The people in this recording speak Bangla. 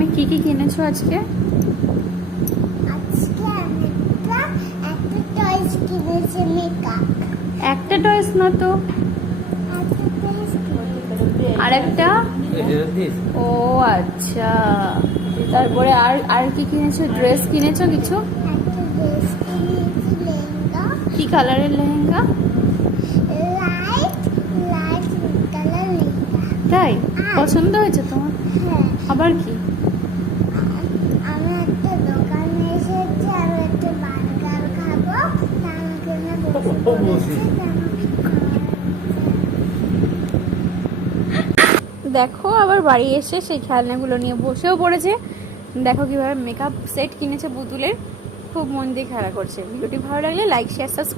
তুমি কি কি কিনেছো আজকে? আজকে আমি একটা টয়স কিনেছি মেকআপ। একটা টয়েস না তো, একটা টয়স আর একটা। ও আচ্ছা, তারপরে আর আর কি কিনেছো? ড্রেস কিনেছো কিছু? একটা ড্রেস কিনেছি, লেহেঙ্গা। কি কালারের lehenga? Light light colour lehenga. তাই? পছন্দ হয়েছে তোমার? হ্যাঁ, আবার কি? আমি একটা দোকানে এসেছি, আমি একটা বার্গার খাবো। তা আমাকে না বসে পড়েছে, তা আমাকে দেখো আবার বাড়ি এসে সেই খেলনাগুলো নিয়ে বসেও পড়েছে। দেখো কিভাবে মেকআপ সেট কিনেছে পুতুলের, খুব মন দিয়ে খেলা করছে। ভিডিওটি ভালো লাগলে লাইক শেয়ার সাবস্ক্রাইব